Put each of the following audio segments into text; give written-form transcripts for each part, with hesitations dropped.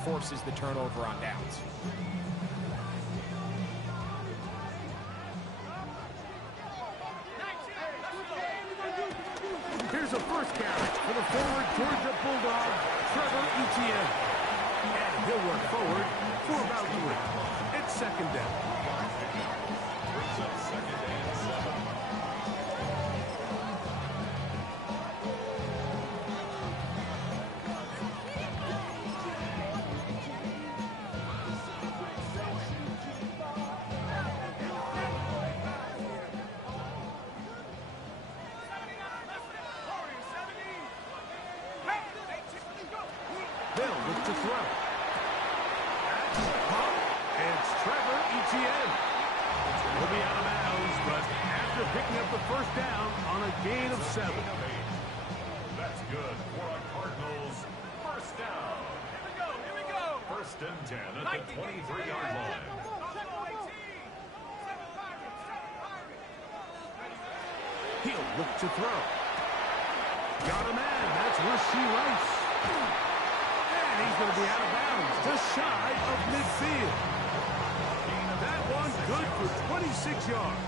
forces the turnover on downs. Here's a first carry for the forward Georgia Bulldog, Trevor Etienne. And he'll work forward for about 3. It's second down. They'll look to throw. It's Trevor Etienne. He'll be out of bounds, but after picking up the first down on a gain of 7. That's good for a Cardinals first down. Here we go. First and 10 at the 23-yard line. He'll look to throw. Got a man. That's Rashee Rice. And he's going to be out of bounds, just shy of midfield. That one good for 26 yards.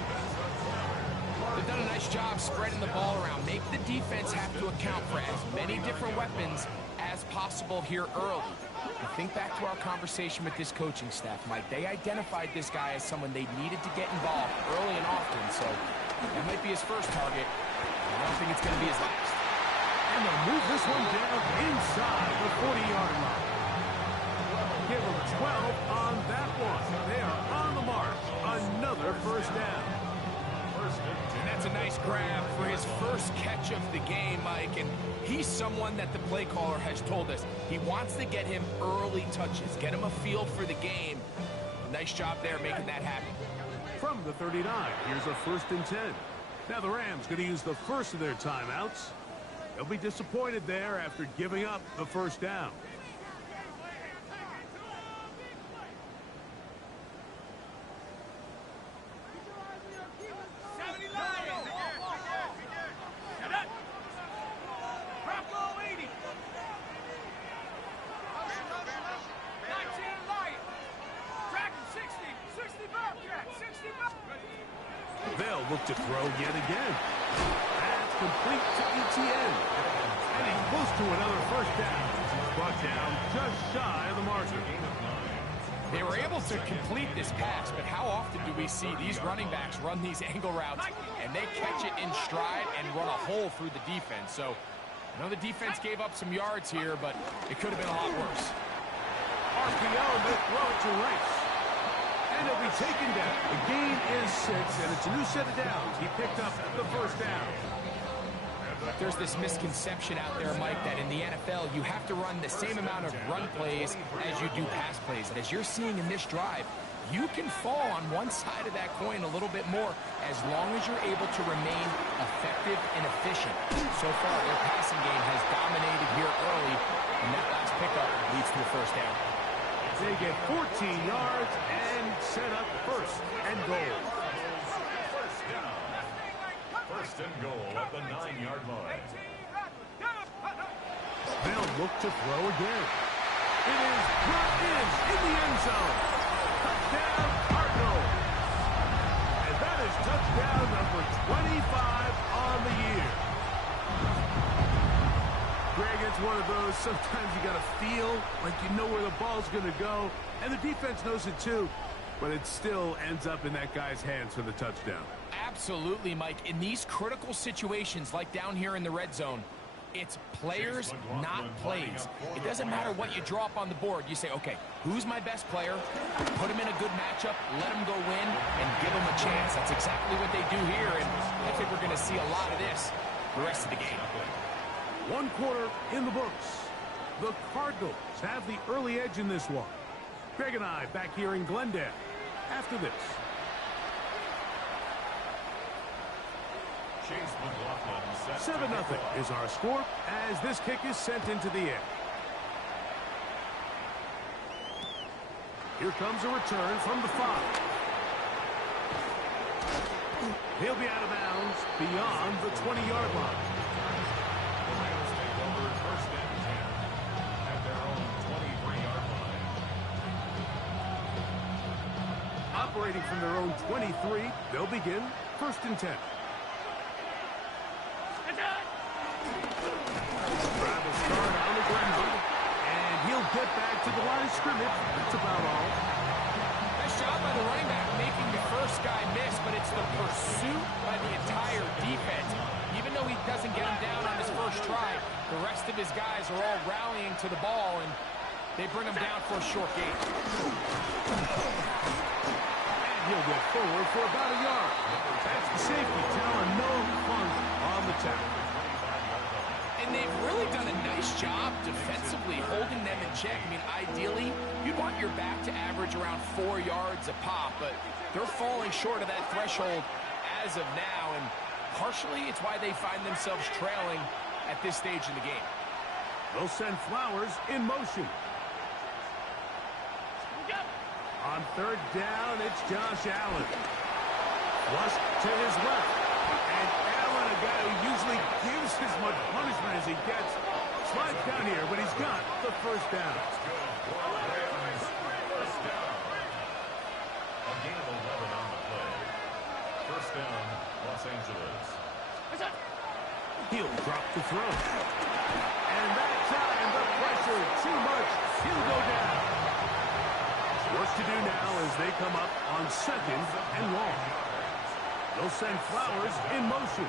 They've done a nice job spreading the ball around. Make the defense have to account for as many different weapons as possible here early. And think back to our conversation with this coaching staff, Mike. They identified this guy as someone they needed to get involved early and often. So that might be his first target. I don't think it's going to be his last. And they'll move this one down inside the 40-yard line. Give them 12 on that one. They are on the mark. Another first down. And that's a nice grab for his first catch of the game, Mike. And he's someone that the play caller has told us he wants to get him early touches, get him a feel for the game. Nice job there making that happen. From the 39, here's a first and 10. Now the Rams going to use the first of their timeouts. They'll be disappointed there after giving up the first down. They'll look to throw yet again. That's complete to Etienne. And he's close to another first down. Brought down just shy of the marker. They were able to complete this pass, but how often do we see these running backs run these angle routes and they catch it in stride and run a hole through the defense? So I know the defense gave up some yards here, but it could have been a lot worse. RPO, they throw it to Rice. And he'll be taken down. The gain is 6, and it's a new set of downs. He picked up the first down. There's this misconception out there, Mike, that in the NFL you have to run the same amount of run plays as you do pass plays. And as you're seeing in this drive, you can fall on one side of that coin a little bit more as long as you're able to remain effective and efficient. So far, their passing game has dominated here early, and that last pickup leads to a first down. They get 14 yards and set up first and goal. First and goal at the 9-yard line. They'll look to throw again. It is brought in the end zone. Touchdown, Cardinals. And that is touchdown number 25 on the year. Greg, it's one of those, sometimes you got to feel like you know where the ball's going to go, and the defense knows it too, but it still ends up in that guy's hands for the touchdown. Absolutely, Mike. In these critical situations, like down here in the red zone, it's players, not plays. It doesn't matter what you draw up on the board. You say, okay, who's my best player? Put him in a good matchup, let him go win, and give him a chance. That's exactly what they do here, and I think we're going to see a lot of this the rest of the game. 1 quarter in the books. The Cardinals have the early edge in this one. Greg and I back here in Glendale after this. 7-0 is our score as this kick is sent into the air. Here comes a return from the 5. He'll be out of bounds beyond the 20-yard line. The Rams take over first and 10 at their own 23-yard line. Operating from their own 23, they'll begin 1st and 10. Travis start on the ground, and he'll get back to the line of scrimmage. That's about all. Nice job by the running back making the first guy miss, but it's the pursuit by the entire defense. Even though he doesn't get him down on his first try, the rest of his guys are all rallying to the ball, and they bring him down for a short gain. And he'll go forward for about a yard. That's the safety telling Noah Fung on the tackle. And they've really done a nice job defensively holding them in check. I mean, ideally, you'd want your back to average around 4 yards a pop, but they're falling short of that threshold as of now, and partially it's why they find themselves trailing at this stage in the game. They'll send Flowers in motion. On 3rd down, it's Josh Allen. Flush to his left. And Allen, a guy who usually gives as much punishment as he gets, slides down here, but he's got the 1st down. A gain of 11 on the play. 1st down, Los Angeles. He'll drop the throw. And that time, the pressure, too much. He'll go down. Work to do now as they come up on 2nd and long. They'll send Flowers in motion.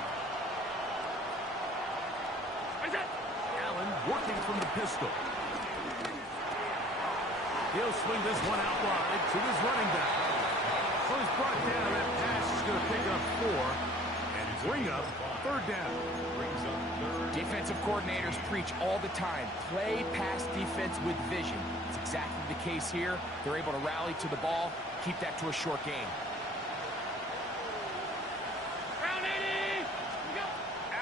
Allen working from the pistol. He'll swing this one out wide to his running back. So he's brought down. That pass is going to pick up 4 and bring up 3rd down. Defensive coordinators preach all the time, play pass defense with vision. It's exactly the case here. They're able to rally to the ball, keep that to a short gain.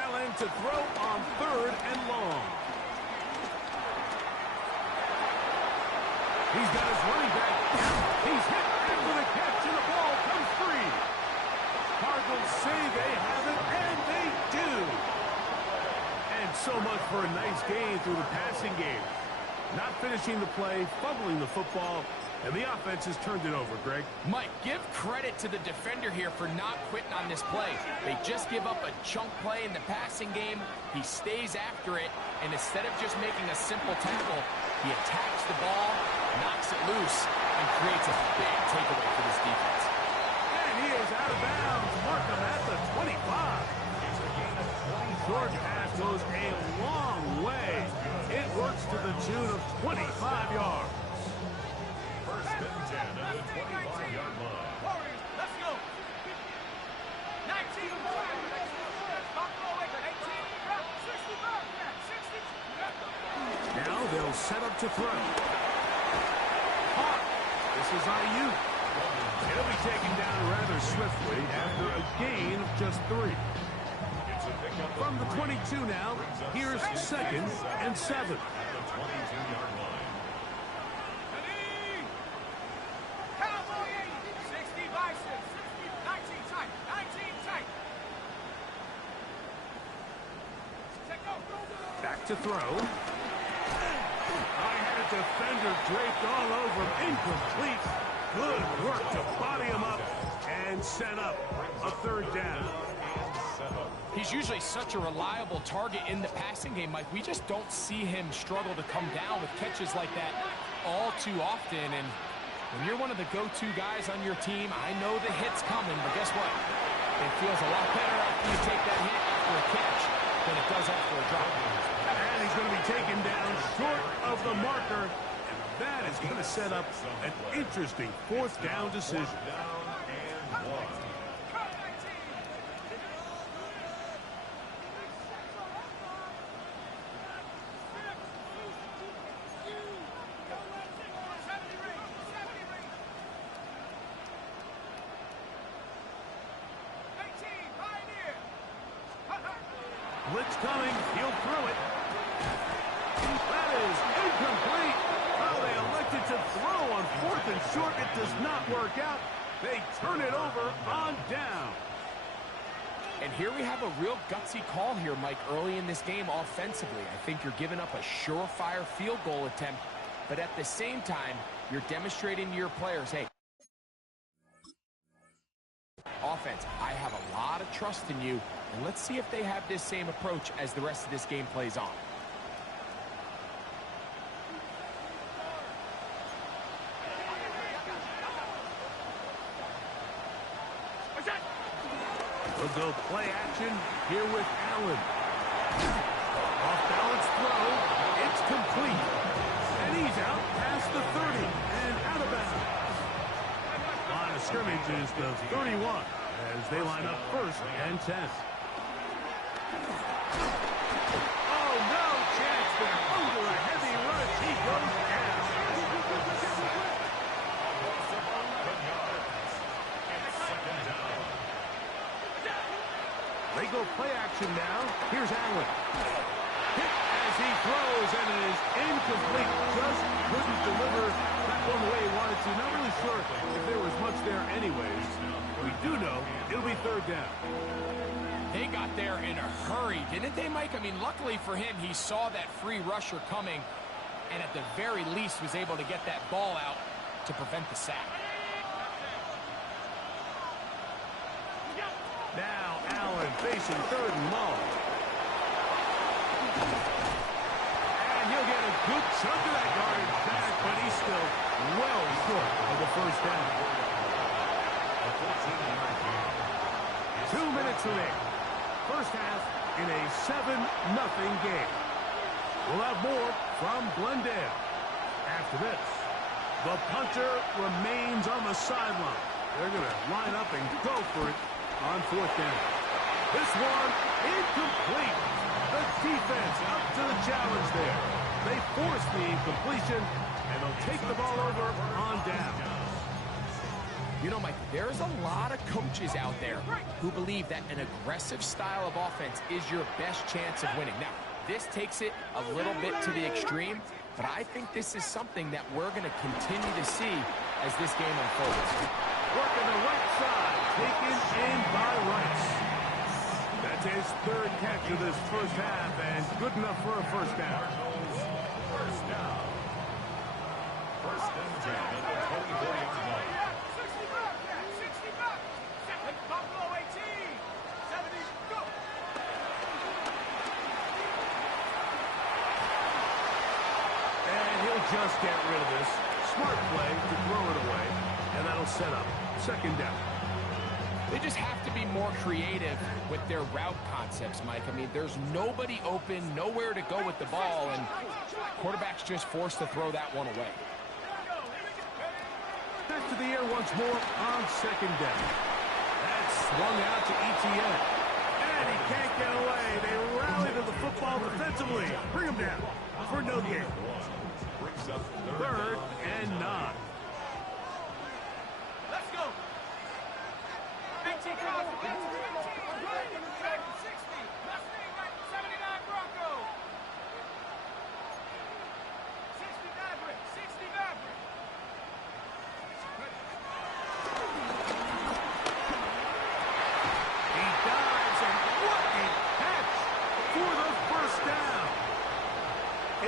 Allen to throw on 3rd and long. He's got his running back. He's hit after the catch, and the ball comes free. Cardinals say they have it, and they do. And so much for a nice gain through the passing game. Not finishing the play, fumbling the football, and the offense has turned it over, Greg. Mike, give credit to the defender here for not quitting on this play. They just give up a chunk play in the passing game. He stays after it, and instead of just making a simple tackle, he attacks the ball, knocks it loose, and creates a big takeaway for this defense. And he is out of bounds. Mark him at the 25. Short pass goes a long way. It works to the tune of 25 yards. 1st and 10 at the 25-yard line. Let's go. 19. Now they'll set up to throw. Hawk. This is Ayuk. He'll be taken down rather swiftly after a gain of just 3. From the 22 now, here's 2nd and 7. At the 22-yard line. Cowboy 60 Bison. 19 tight. 19 tight. Back to throw. I had a defender draped all over him. Incomplete. Good work to body him up and set up a 3rd down. He's usually such a reliable target in the passing game, Mike. We just don't see him struggle to come down with catches like that all too often. And when you're one of the go-to guys on your team, I know the hit's coming, but guess what? It feels a lot better after you take that hit after a catch than it does after a drop. And he's going to be taken down short of the marker. And that is going to set up an interesting 4th down decision. Down and 1. Blitz coming. He'll throw it. That is incomplete. Well, they elected to throw on 4th and short. It does not work out. They turn it over on down. And here we have a real gutsy call here, Mike, early in this game offensively. I think you're giving up a surefire field goal attempt, but at the same time, you're demonstrating to your players, hey, offense. I have a lot of trust in you, and let's see if they have this same approach as the rest of this game plays on. We'll go play action here with Allen. Off balance throw. It's complete. And he's out past the 30 and out of bounds. Line of scrimmage is the 31 as they line up 1st and 10. Oh, no chance there. Under a heavy rush, he goes down. They go play action now. Here's Allen. Hit as he throws, and it is incomplete. Just couldn't deliver that one the way he wanted to. Not really sure if there was much there anyways. We do know it'll be 3rd down. They got there in a hurry, didn't they, Mike? I mean, luckily for him, he saw that free rusher coming, and at the very least was able to get that ball out to prevent the sack. Now Allen facing 3rd and long. And he'll get a good chunk of that yardage back, but he's still well short of the 1st down. 2 minutes remaining. 1st half in a 7-0 game. We'll have more from Glendale. After this, the punter remains on the sideline. They're going to line up and go for it on 4th down. This one incomplete. The defense up to the challenge there. They force the incompletion, and they'll take the ball over on down. You know, Mike, there's a lot of coaches out there who believe that an aggressive style of offense is your best chance of winning. Now, this takes it a little bit to the extreme, but I think this is something that we're going to continue to see as this game unfolds. Working the right side, taken in by Rice. That's his 3rd catch of this 1st half, and good enough for a 1st down. 1st down. 1st and 10 at the 24-yard line. 60 back, 60 back. Second, Buffalo 18. 70, go. And he'll just get rid of this. Smart play to throw it away, and that'll set up 2nd down. They just have to be more creative with their route concepts, Mike. I mean, there's nobody open, nowhere to go with the ball, and quarterback's just forced to throw that one away. Back to the air once more on 2nd down. That's swung out to Etienne. And he can't get away. They rally to the football defensively. Bring him down for no gain. 3rd and 9. Let's go. 18 cross, 60, 79 Broncos. 60 Maverick, 60 Maverick. He dives, and what a catch for the 1st down.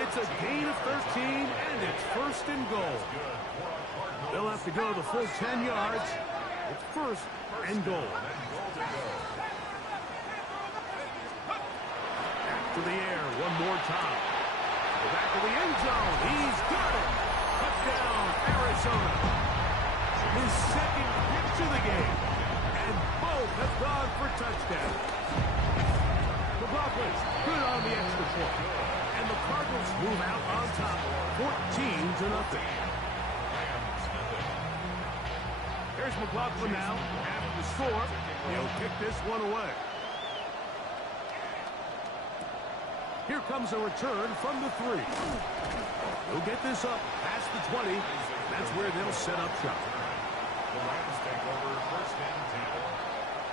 It's a gain of 13, and it's 1st and goal. They'll have to go the full 10 yards. It's 1st and goal. Back to the air one more time. The back of the end zone. He's got it. Touchdown, Arizona. His 2nd catch of the game. And both have gone for touchdowns. McLaughlin's good on the extra point. And the Cardinals move out on top, 14-0. Here's McLaughlin now, after the score. He'll kick this one away. Here comes a return from the 3. He'll get this up past the 20. That's where they'll set up shop. The Rams take over 1st and 10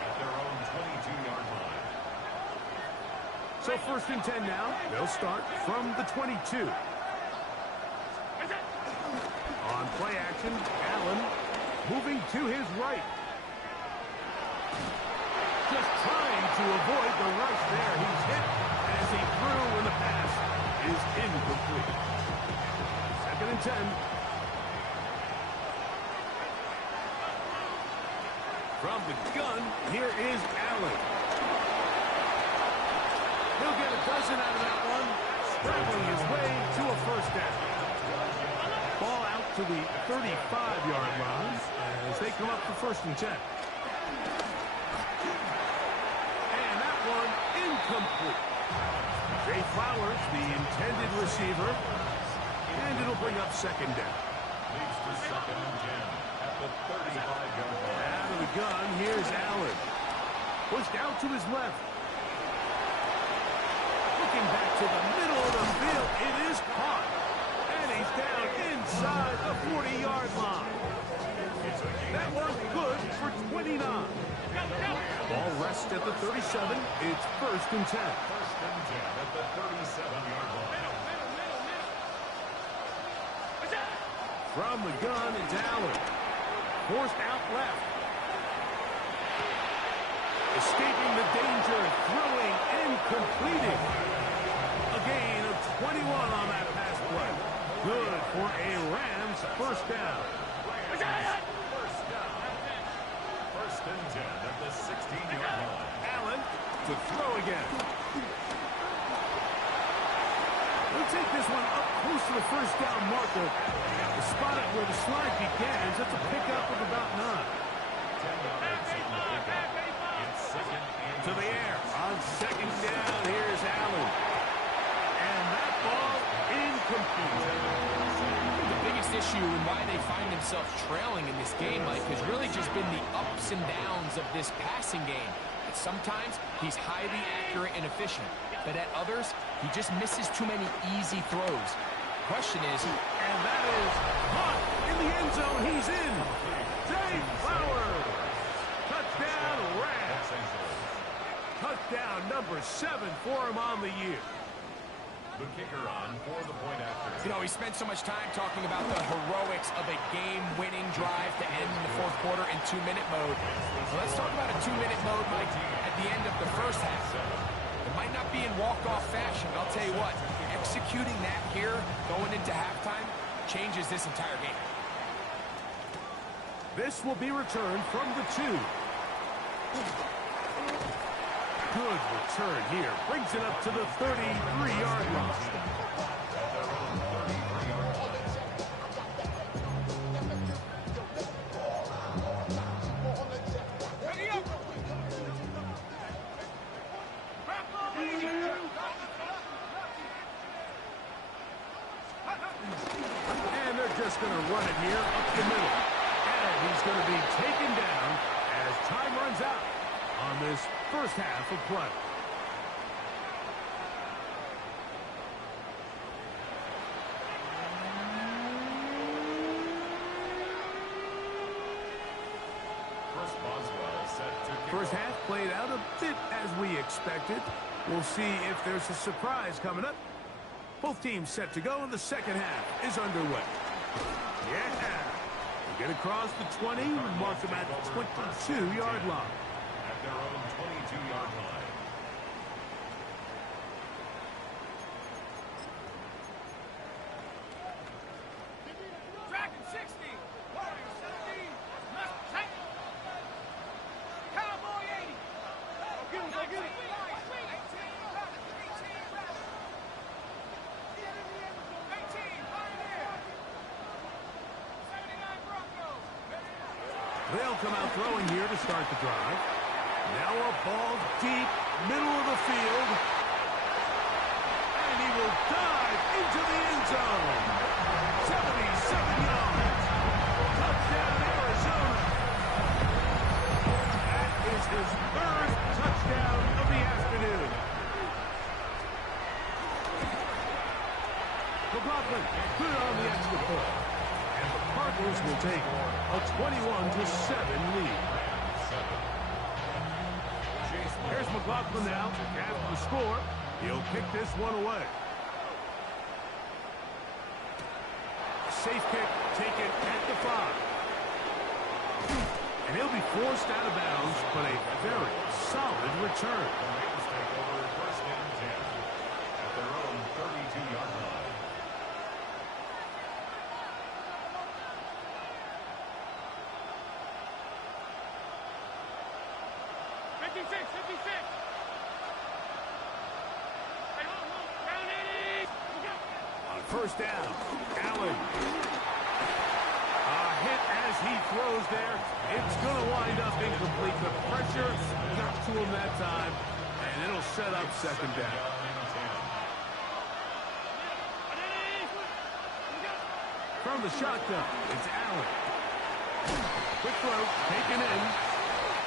at their own 22-yard line. So 1st and 10 now. They'll start from the 22. On play action, Allen moving to his right. Just trying to avoid the rush there. He's hit as he threw, and the pass is incomplete. 2nd and 10. From the gun, here is Allen. He'll get a dozen out of that one, scrambling his way to a first down. Ball out to the 35-yard line as they come up for 1st and 10. And that one incomplete. Jay Flowers, the intended receiver, and it'll bring up 2nd down. Leads to 2nd and 10 at the 35-yard line. Out of the gun, here's Allen. Pushed out to his left. Looking back to the middle of the field, it is caught. And he's down inside the 40-yard line. That was good for 29. Ball rests at the 37. It's 1st and 10. 1st and 10 at the 37-yard line. From the gun, it's Allen. Forced out left. Escaping the danger, throwing and completing. A gain of 21 on that pass play. Good for a Rams 1st down. 1st and 10 at the 16-yard line. Allen to throw again. We'll take this one up close to the 1st down marker. The spot it where the slide begins. That's a pickup of about 9. 10 yards in the pickup. It's 2nd and To the air. On 2nd down, here's Allen. And that ball incomplete. The biggest issue and why they find themselves trailing in this game, Mike, has really just been the ups and downs of this passing game. And sometimes he's highly accurate and efficient, but at others, he just misses too many easy throws. Question is, And that is caught in the end zone. He's in. Zay Flowers. Touchdown, Rams. Touchdown number 7 for him on the year. the kicker on for the point after. You know, we spent so much time talking about the heroics of a game-winning drive to end the 4th quarter in 2-minute mode. So let's talk about a 2-minute mode, Mike, at the end of the 1st half. It might not be in walk-off fashion, but I'll tell you what, executing that here, going into halftime, changes this entire game. This will be returned from the 2. Good return here. Brings it up to the 33-yard line. And they're just going to run it here up the middle. And he's going to be taken down as time runs out on this first half of play. Chris Boswell set to kick First off. half played out a bit as we expected. We'll see if there's a surprise coming up. Both teams set to go, and the second half is underway. Yeah. Get across the 20, mark them at the 22-yard line. At their own 22-yard line. Dragon 60. Warrior 17. Mustang. Cowboy 80. Go get him, go get him. 18, Pioneer. 79 Broncos. They'll come out throwing here to start the drive. Now a ball deep, middle of the field. And he will dive into the end zone. 77 yards. Touchdown, Arizona. That is his 3rd touchdown of the afternoon. McLaughlin put it on the extra point. And the Cardinals will take a 21-7 lead. Here's McLaughlin now to cap the score. He'll kick this one away. Safe kick taken at the 5. And he'll be forced out of bounds, but a very solid return. The Raiders take over 1st and 10 at their own 32-yard line. On first down, Allen. A hit as he throws there. It's going to wind up incomplete. The pressure got to him that time, and it'll set up second down. From the shotgun, it's Allen. Quick throw, taken in.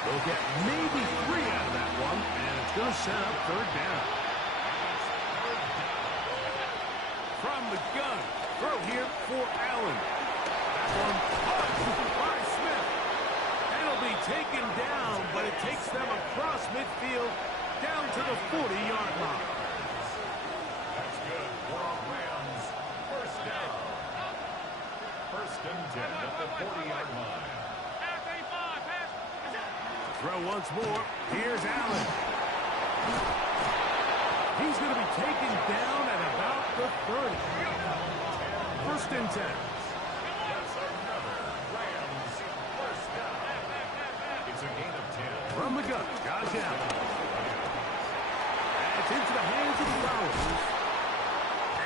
They'll get maybe 3 out of that one, and it's going to set up third down. From the gun, throw here for Allen. That one caught by Smith. And it'll be taken down, but it takes them across midfield down to the 40-yard line. That's good for Rams. First down. First and 10 at the 40-yard line. Throw once more. Here's Allen. He's going to be taken down at about the 30. First and 10. That's another Rams first down. It's a gain of 10. From the gun, Josh Allen. And it's into the hands of Flowers.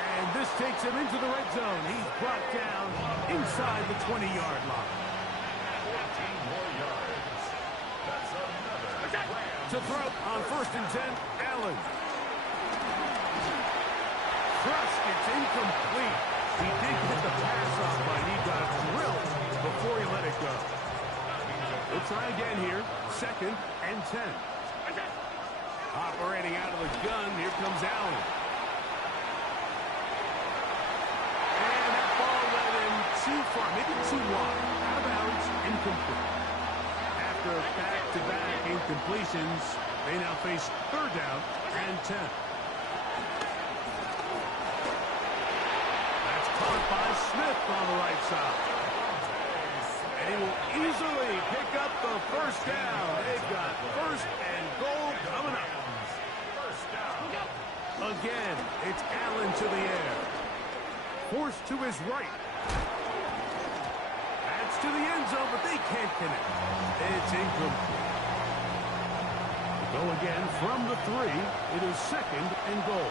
And this takes him into the red zone. He's brought down inside the 20-yard line. 14 more yards. That's another Rams. To throw on first and 10, Allen. Thrust, it's incomplete. He did get the pass off, but he got drilled before he let it go. We'll try again here. Second and 10. Operating out of the gun, here comes Allen. And that ball led him too far, maybe too wide. Out of bounds, incomplete. After back-to-back incompletions, they now face third down and 10. That's caught by Smith on the right side. And he will easily pick up the first down. They've got first and goal coming up. First down. Again, it's Allen to the air. Forced to his right. That's to the end zone, but they can't connect. It's incomplete. Go again from the 3. It is second and goal.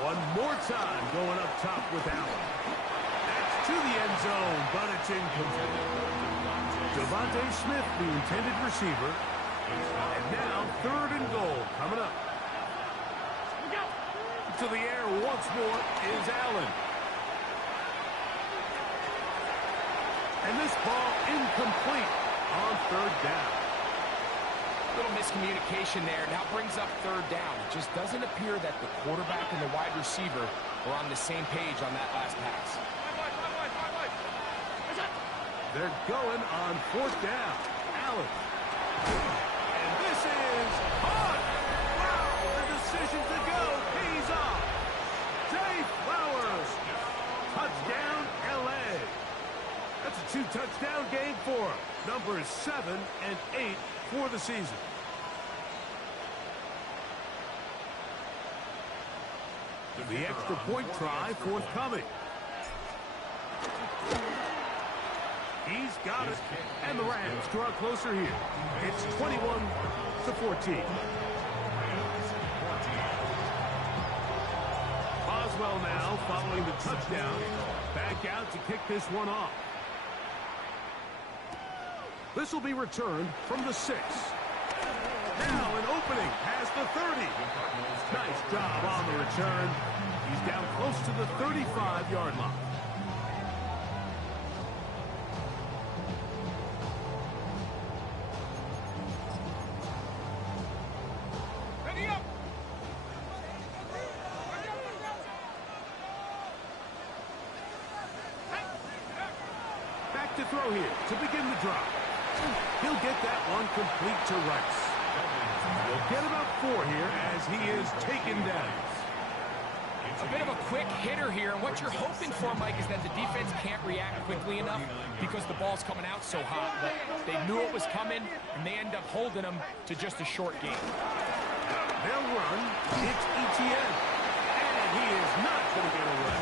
One more time going up top with Allen. That's to the end zone, but it's incomplete. Devontae Smith, the intended receiver. And now third and goal coming up. To the air once more is Allen. And this ball incomplete on third down. Little miscommunication there. Now brings up third down. It just doesn't appear that the quarterback and the wide receiver are on the same page on that last pass. They're going on fourth down. Allen. And this is caught. Wow, the decision to go pays off. Zay Flowers. Touchdown, L.A. That's a 2-touchdown game for him. Numbers 7 and 8 for the season. The extra point try forthcoming. He's got it. And the Rams draw closer here. It's 21-14. Boswell now following the touchdown. Back out to kick this one off. This will be returned from the 6. Now an opening past the 30. Nice job on the return. He's down close to the 35-yard line. Ready up! Back to throw here to begin the drive. He'll get that one complete to Rice. He'll get about 4 here as he is taken down. A bit of a quick hitter here. What you're hoping for, Mike, is that the defense can't react quickly enough because the ball's coming out so hot. But they knew it was coming, and they end up holding them to just a short game. They'll run. It's Etienne. And he is not going to get away.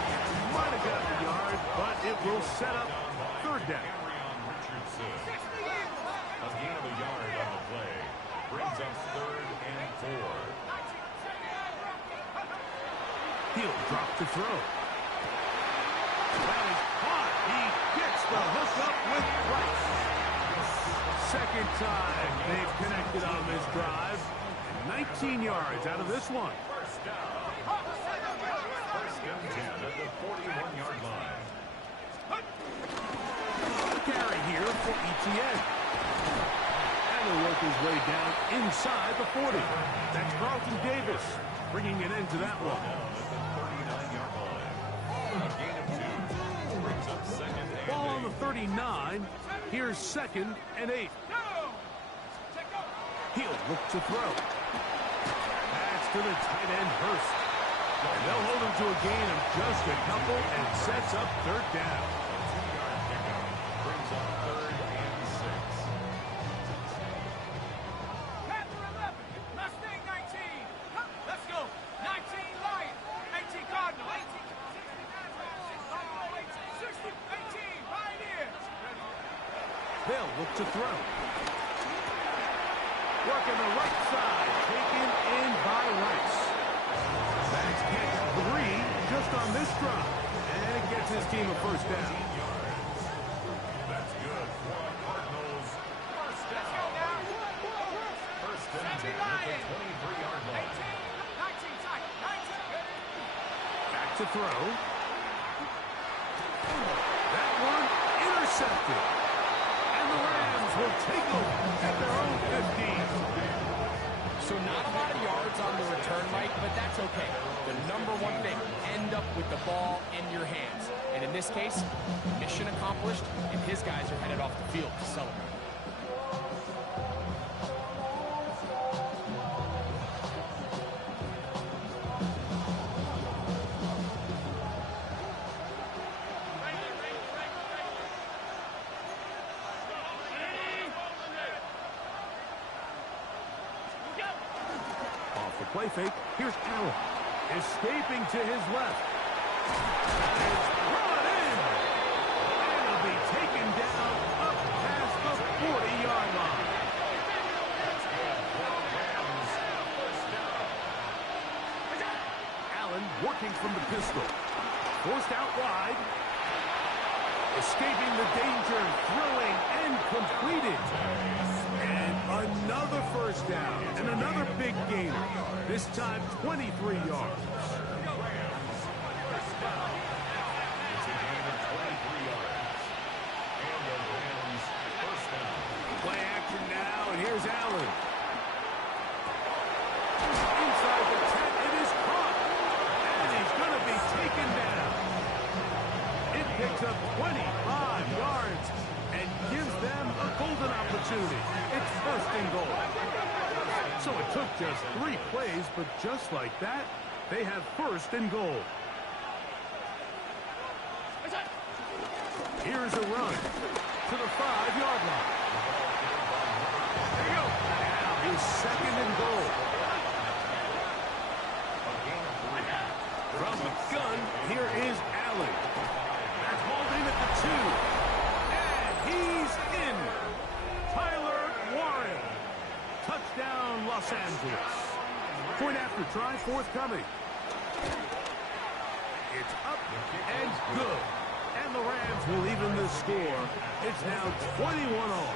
Might have got the yard, but it will set up third down. A gain of a yard on the play. Brings up 3rd and 4. He'll drop to throw. That is caught. He gets the hook up with Rice. Second time they've connected on this drive. 19 yards out of this one. First down. First and 10 at the 41-yard line. Carry here for ETN. And he'll work his way down inside the 40. That's Carlton Davis bringing an end to that one. A gain of 2. Brings up 2nd and 8. Ball on the 39. Here's 2nd and 8. He'll look to throw. Pass to the tight end, Hurst. And they'll hold him to a gain of just a couple and sets up 3rd down. A 2-yard pickup. Brings up 3rd and 6. Panther 11, Mustang 19. Let's go. 19 Lion, 18 Cardinal, 18 Buffalo, 18 Pioneers. They'll look to throw. Working the right side, taken in by Rice. That's catch 3 just on this drive. And it gets his team a 1st down. That's good for the Cardinals. First down. First and 10 at the 23-yard line. 19 tight, 19. Back to throw. That one intercepted. And the Rams will take over at their own 15. So not a lot of yards on the return, Mike, but that's okay. The number one thing, end up with the ball in your hands. And in this case, mission accomplished, and his guys are headed off the field to celebrate. Off the play fake, here's Allen. Escaping to his left. That is brought in. And he'll be taken down up past the 40-yard line. Allen working from the pistol. Forced out wide. Escaping the danger, throwing, and completed. And another 1st down, and another big gain. This time, 23 yards. Play action now, and here's Allen. Inside the 10, it is caught. And he's going to be taken down. It picks up 25 yards and gives them a golden opportunity. It's 1st and goal. So it took just 3 plays, but just like that, they have 1st and goal. Here's a run to the 5-yard line. There you go. Now he's 2nd and goal. From the gun, here is Allen. That's hauled in at the 2. And he's in. Tyler Warren. Touchdown, Los Angeles. Point after try, forthcoming. It's up and good. And the Rams will even the score. It's now 21-all.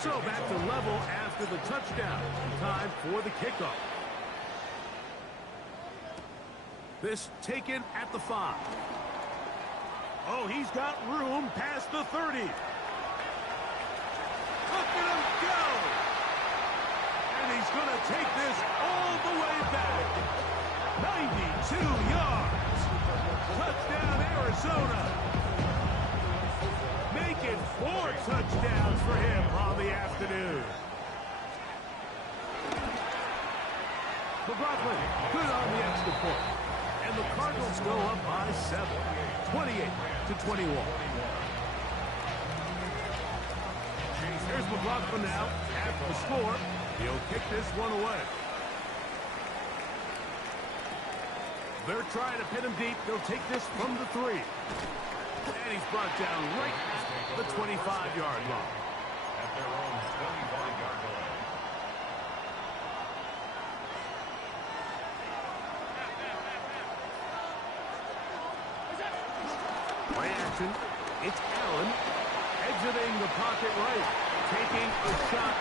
So back to level after the touchdown. Time for the kickoff. This taken at the 5. Oh, he's got room past the 30. Look at him go. And he's going to take this all the way back. 92 yards. Touchdown, Arizona. Making 4 touchdowns for him on the afternoon. McLaughlin, good on the extra point. And the Cardinals go up by 7, 28-21. Here's McLaughlin now. After the score, he'll kick this one away. They're trying to pin him deep. They'll take this from the 3. And he's brought down right at the 25-yard line. at their own 25-yard line. Play action. It's Allen exiting the pocket right, taking a shot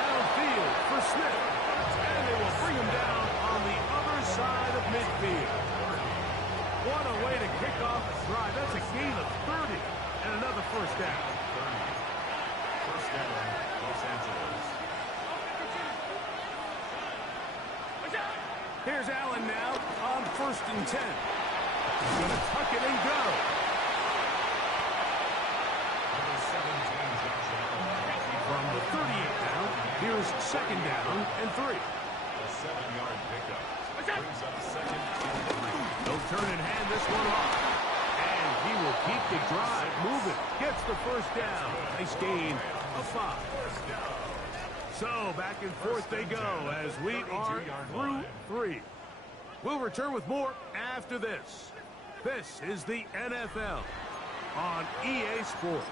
downfield for Smith. And they will bring him down on the other side of midfield. What a way to kick off the drive. That's a gain of 30 and another first down. 30. First down, Los Angeles. Here's Allen now on 1st and 10. He's going to tuck it and go. Number 17, Josh Allen. From the 38 down, here's 2nd down and 3. A 7-yard pickup. Brings up 2nd and 3. They'll turn and hand this one off. And he will keep the drive moving. Gets the first down. Nice gain of 5. So back and forth they go as we are through 3. We'll return with more after this. This is the NFL on EA Sports.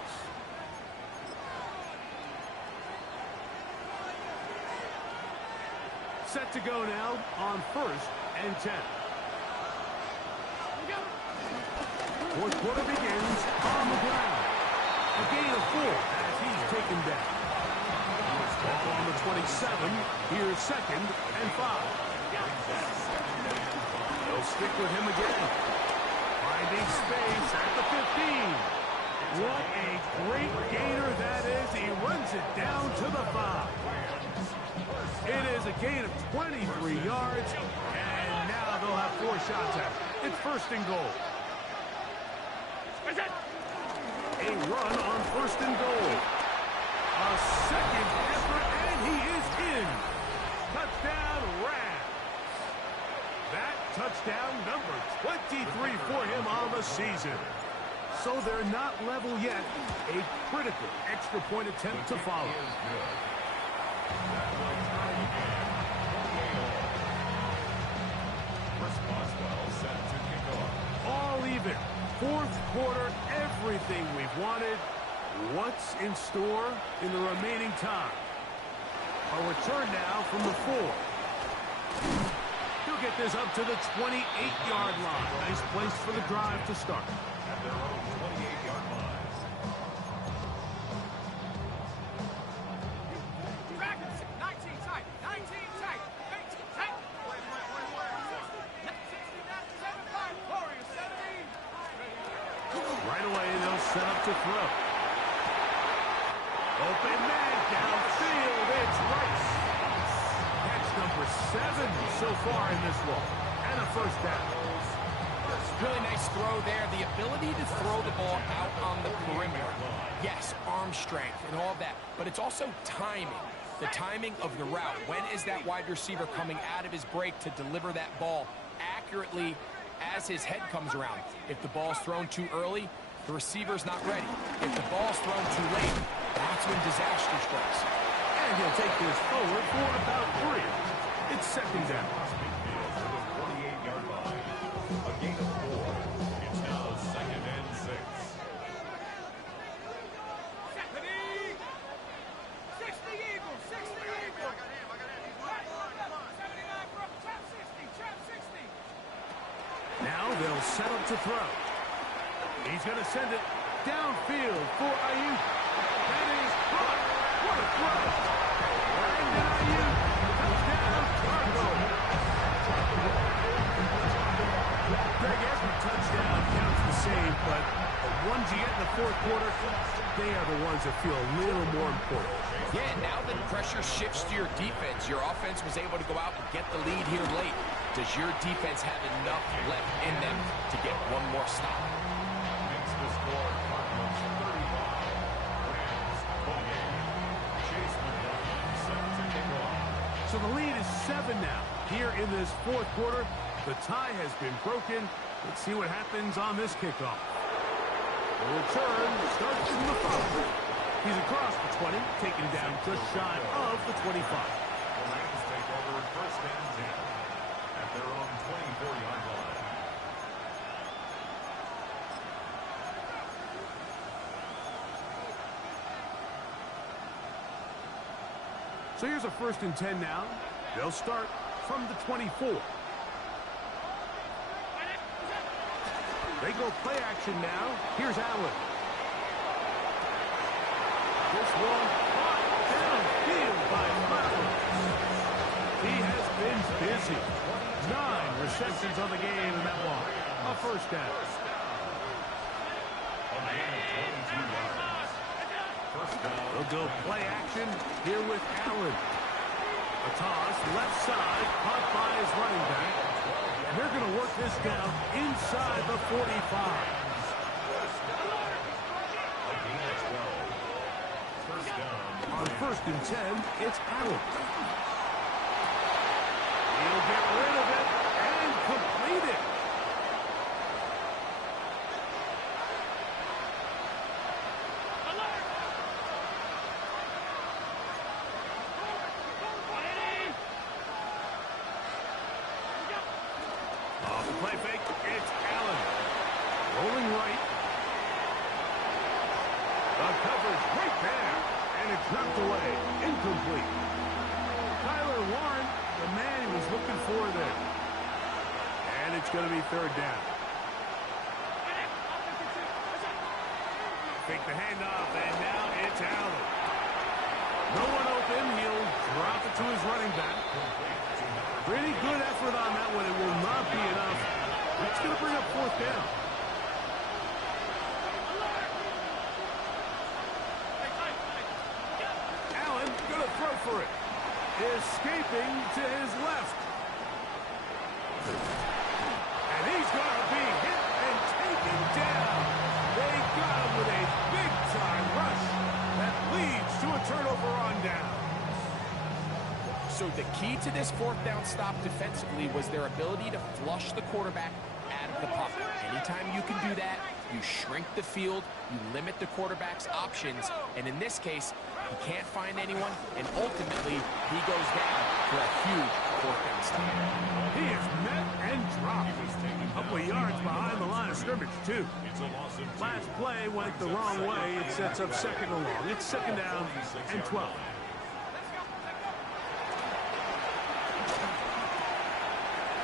Set to go now on 1st and 10. Fourth quarter begins on the ground. A gain of 4 as he's taken down. Ball on the 27. Here's 2nd and 5. They'll stick with him again. Finding space at the 15. What a great gainer that is. He runs it down to the 5. It is a gain of 23 yards. And now they'll have 4 shots at it. It's 1st and goal. A run on 1st and goal. A second effort, and he is in. Touchdown, Rams. That touchdown number 23 for him on the season. So they're not level yet. A critical extra point attempt to follow. Chris Boswell set to kick off. All even. 4th quarter, everything we've wanted. What's in store in the remaining time? A return now from the 4. He'll get this up to the 28-yard line. Nice place for the drive to start. At their own 28-yard line. Dragons, 19 tight, 19 tight, 18 tight. 69-75, Warriors 17. Right away, they'll set up to throw. Open man downfield. It's Rice. Catch number 7 so far in this one. And a first down. Really nice throw there. The ability to throw the ball out on the perimeter. Yes, arm strength and all of that. But it's also timing. The timing of the route. When is that wide receiver coming out of his break to deliver that ball accurately as his head comes around? If the ball's thrown too early, the receiver's not ready. If the ball's thrown too late, that's when disaster strikes. And he'll take this forward for about 3. It's 2nd down. 48-yard line. A gain of 4. It's now 2nd and 6. 60 Eagles, 60 Eagles. 79 from trap 60. Now they'll set up to throw. He's going to send it downfield for Ayuk. That is caught. What a throw. Brandon Ayuk. Touchdown, Cardinals. Greg, every touchdown counts the same, but the ones you get in the 4th quarter, they are the ones that feel a little more important. Yeah, now that pressure shifts to your defense, your offense was able to go out and get the lead here late. Does your defense have enough left in them to get one more stop? Makes the score Cardinals 35. Rams 28. Chase McLaughlin set to kick off. So the lead is 7 now. Here in this 4th quarter, the tie has been broken. Let's see what happens on this kickoff. The return starts from the 5. He's across the 20, taken down just shy of the 25. The Rams take over 1st and 10 at their own 24-yard line. So here's a 1st and 10 now. They'll start from the 24. They go play action now. Here's Allen. This one caught downfield by Flowers. He has been busy. 9 receptions on the game, and that one, a 1st down. They'll go play action here with Allen. A toss, left side, caught by his running back. And they're going to work this down inside the 45. On 1st and 10, it's Allen. He'll get rid of it and complete it. Off the play fake, it's Allen. Rolling right. The coverage right there. And it's knocked away. Incomplete. Tyler Warren, the man he was looking for there. And it's going to be 3rd down. Fake the handoff, and now it's Allen. No one open. He'll drop it to his running back. Pretty good effort on that one. It will not be enough. It's going to bring up 4th down. Allen going to throw for it. Escaping to his left. And he's going to be hit and taken down. They got him with a big-time rush that leads to a turnover on down. So the key to this 4th down stop defensively was their ability to flush the quarterback out of the pocket. Anytime you can do that, you shrink the field, you limit the quarterback's options, and in this case, he can't find anyone, and ultimately, he goes down for a huge 4th down stop. He is met and dropped. A couple of yards behind the line of scrimmage, too. Last play went the wrong way. It sets up 2nd and long. It's 2nd down and 12.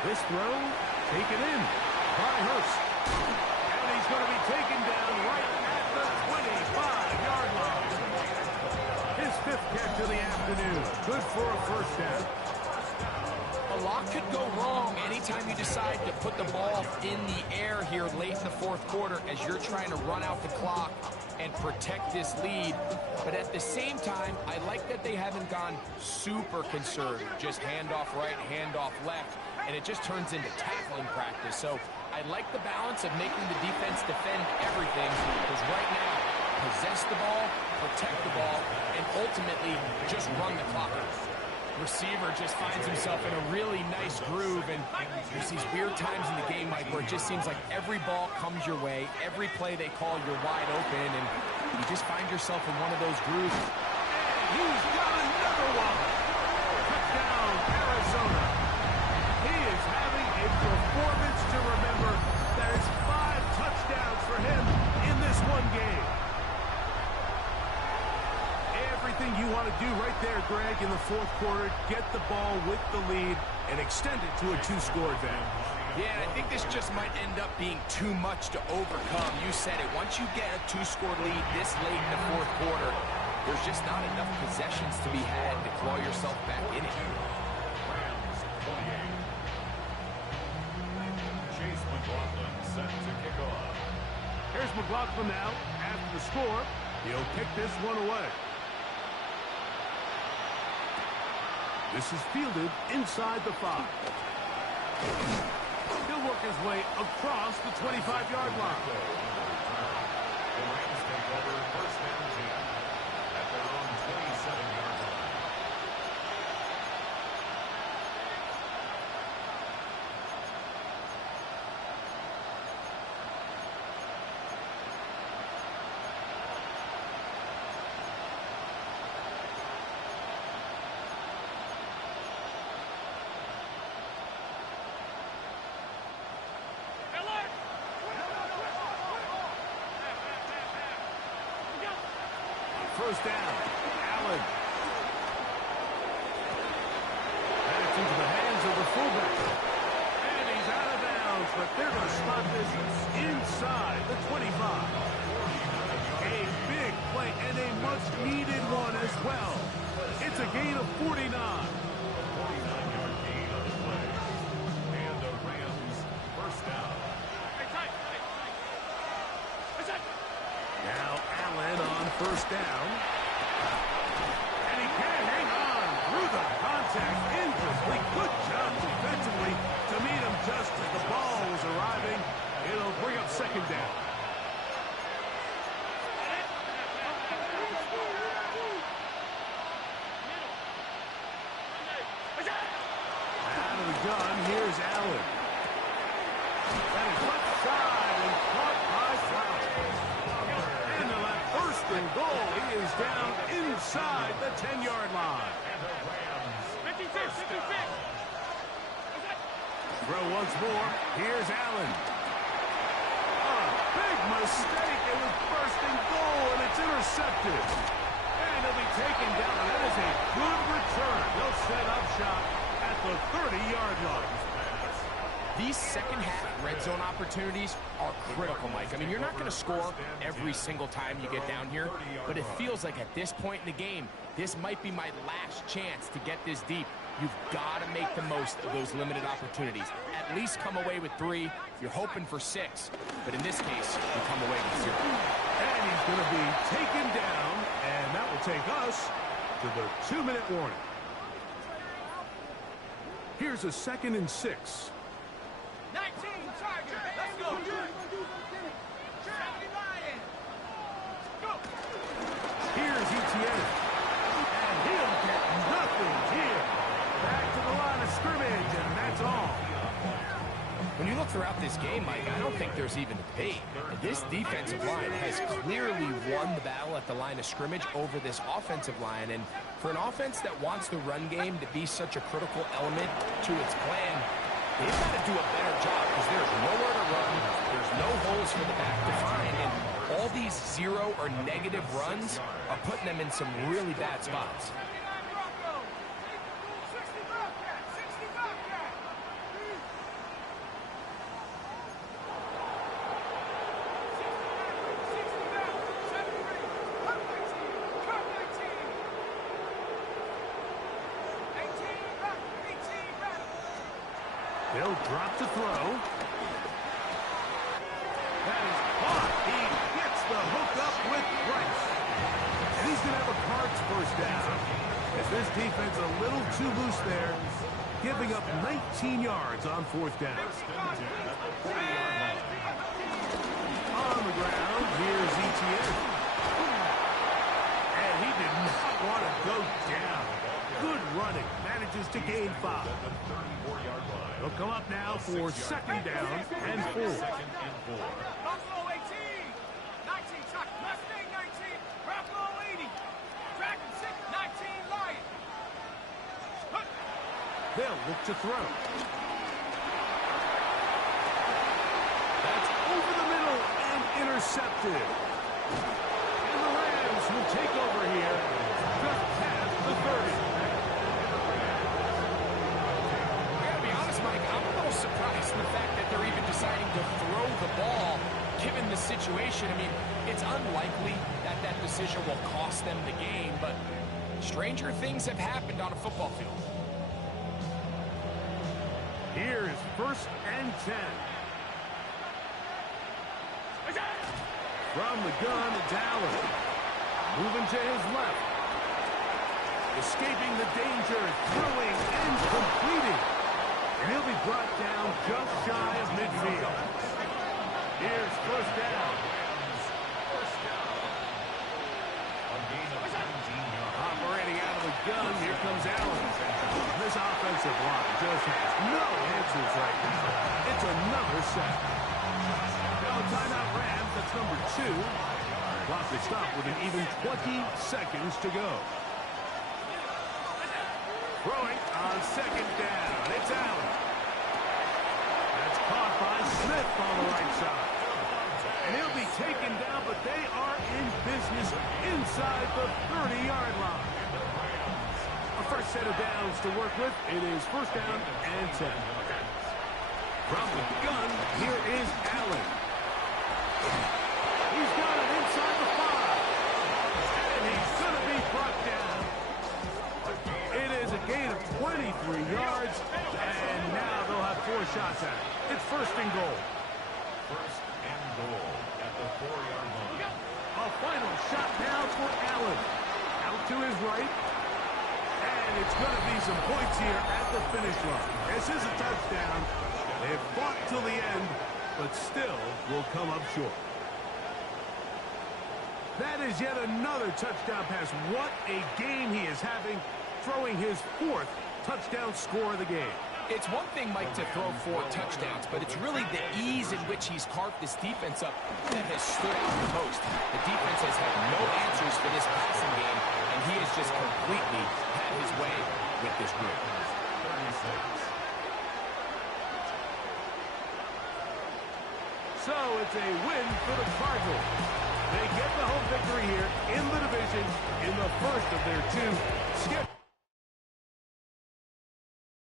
This throw, taken in by Hurst. And he's going to be taken down right at the 25-yard line. His 5th catch of the afternoon. Good for a 1st down. A lot could go wrong anytime you decide to put the ball in the air here late in the 4th quarter as you're trying to run out the clock and protect this lead. But at the same time, I like that they haven't gone super conservative. Just handoff right, handoff left, and it just turns into tackling practice. So I like the balance of making the defense defend everything, because right now, possess the ball, protect the ball, and ultimately just run the clock out. Receiver just finds himself in a really nice groove, and there's these weird times in the game, Mike, where it just seems like every ball comes your way, every play they call, you're wide open, and you just find yourself in one of those grooves. And he's got another one. Touchdown, Arizona. He is having a performance to remember. There's 5 touchdowns for him in this one game. Everything you want to do right there, Greg, in the 4th quarter, get the ball with the lead and extend it to a 2-score advantage. Yeah, I think this just might end up being too much to overcome. You said it. Once you get a 2-score lead this late in the 4th quarter, there's just not enough possessions to be had to claw yourself back in it. Chase McLaughlin set to kick off. Here's McLaughlin now. After the score, he'll kick this one away. This is fielded inside the 5. He'll work his way across the 25-yard line. The Rams take over 1st and 10 at their own 27-yard line. First down, Allen. but they're going to spot this inside the 25. A big play and a much-needed one as well. It's a gain of 49. 49-yard gain on the play. And the Rams first down. Now Allen on first down. And he can hang on through the contact. Incomplete. Good job defensively to meet him just as the ball was arriving. It'll bring up second down. Out of the gun, here's Allen. And he's left side and caught by Flowers. And the left first and goal. He is down inside the 10-yard line. Throw once more. Here's Allen. A big mistake. It was first and goal, and it's intercepted. And he'll be taken down. That is a good return. They'll set up shop at the 30-yard line. These second-half red zone opportunities are critical, Mike. I mean, you're not going to score every single time you get down here, but it feels like at this point in the game, this might be my last chance to get this deep. You've got to make the most of those limited opportunities. At least come away with 3. You're hoping for 6, but in this case, you come away with 0. And he's going to be taken down, and that will take us to the 2-minute warning. Here's a 2nd and 6. 19 Tiger. Let's go. 70 Lions. Go. Here's Etienne. And he'll get nothing here. Back to the line of scrimmage, and that's all. When you look throughout this game, Mike, I don't think there's even a debate. This defensive line has clearly won the battle at the line of scrimmage over this offensive line. And for an offense that wants the run game to be such a critical element to its plan, they've got to do a better job because there's nowhere to run. There's no holes for the back to find. And all these 0 or negative runs are putting them in some really bad spots. 18 back. They'll drop to throw. That is caught. He gets the hook up with Price. And he's going to have a Cards first down. As this defense a little too loose there, giving up 19 yards on 4th down. On the ground, here's Etienne. And he did not want to go down. Good running. Manages to gain 5. They'll come up now for 2nd down and 4. Buffalo 18. 19 Chuck. Mustang 19. Buffalo 80. Dragon 6. 19 Lion. They'll look to throw. That's over the middle and intercepted. And the Rams will take over here just past the 30. Mike, I'm a little surprised in the fact that they're even deciding to throw the ball given the situation. I mean, it's unlikely that that decision will cost them the game, but stranger things have happened on a football field. Here's 1st and 10. From the gun, it's Allen. Moving to his left. Escaping the danger, throwing and completing. And he'll be brought down just shy of midfield. Here's 1st down. Operating out of the gun, here comes Allen. This offensive line just has no answers right now. It's another sack. Now a timeout Rams, that's number 2. Clock will stop with an even 20 seconds to go. Throwing on 2nd down. It's Allen. That's caught by Smith on the right side. And he'll be taken down, but they are in business inside the 30-yard line. A first set of downs to work with. It is 1st down and 10. From the gun, here is Allen. He's got it inside the 5. And he's going to be brought down. It is a gain of 23 yards. And now they'll have 4 shots at it. It's first and goal. First and goal at the 4-yard line. A final shot now for Allen. Out to his right. And it's going to be some points here at the finish line. This is a touchdown. They've fought till the end, but still will come up short. That is yet another touchdown pass. What a game he is having, throwing his 4th touchdown score of the game. It's one thing, Mike, to throw 4 touchdowns, but it's really the ease in which he's carved this defense up that has stood out the most. The defense has had no answers for this passing game, and he has just completely had his way with this group. 36. So it's a win for the Cardinals. They get the home victory here in the division in the first of their 2 scheduled